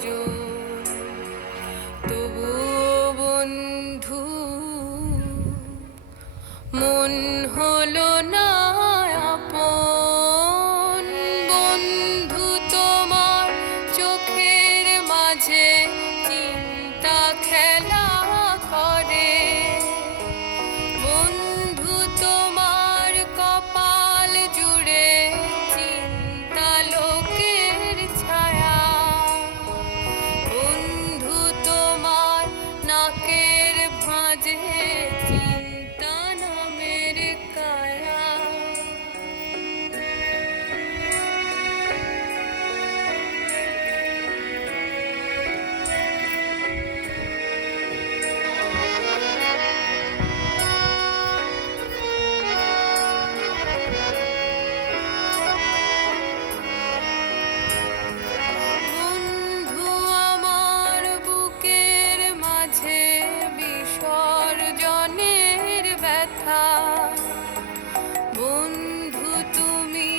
কজন, তবুও বন্ধু মন হলো না আপন। বন্ধু তোমার চোখের মাঝে চিন্তা খেলা করে, বন্ধু তোমার কপাল জুড়ে চিন্তা লোকের ছায়া, বন্ধু তোমার নাকের ভাঁজে চিন্তা নামের কায়া। বন্ধু আমার বুকের মাঝে বিসর্জনের ব্যথা, বন্ধু তুমি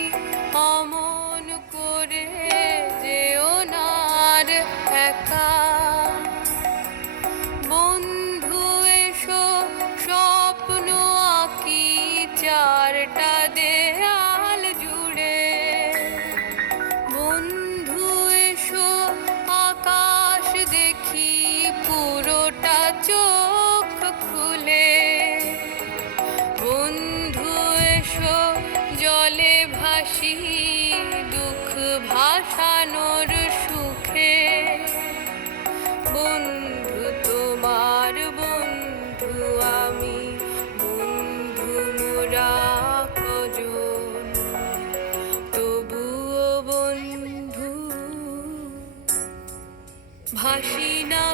অমন করে যেও না আর একা। বন্ধু এসো স্বপ্ন আঁকি চারটা দেয়াল জুড়ে, বন্ধু এসো আকাশ দেখি পুরোটা চোখ খুলে, বন্ধু এসো জলে ভাসি দুঃখ ভাসানোর সুখে। বন্ধু তোমার বন্ধু আমি, বন্ধু মোরা কজন, তবুও বন্ধু ভাসি না